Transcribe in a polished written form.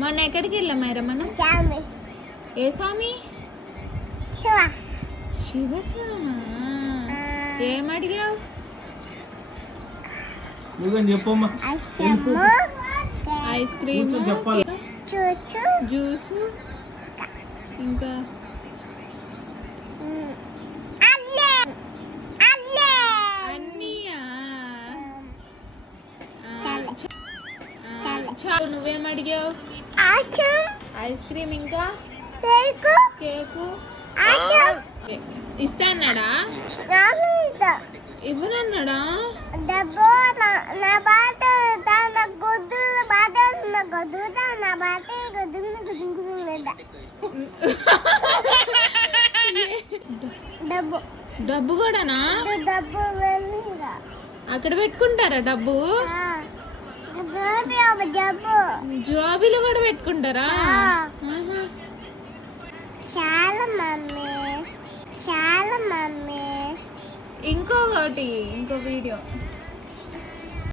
మొన్న ఎక్కడికి వెళ్ళాం మైరా మనం? ఏ స్వామి? శివస్వామా? ఏం అడిగావు? చెప్పమ్మా. ఐస్ క్రీమ్, జ్యూస్, ఇంకా చాలు. నువ్వేం అడిగావు? ఐస్ క్రీమ్, ఇంకా కేకు. ఇస్తా అన్నాడా? ఇవ్వనన్నాడా? డబ్బు కూడానా? అక్కడ పెట్టుకుంటారా డబ్బు? జోబీలు కూడా పెట్టుకుంటారా? చాలా మమ్మీ. ఇంకొకటి, ఇంకో వీడియో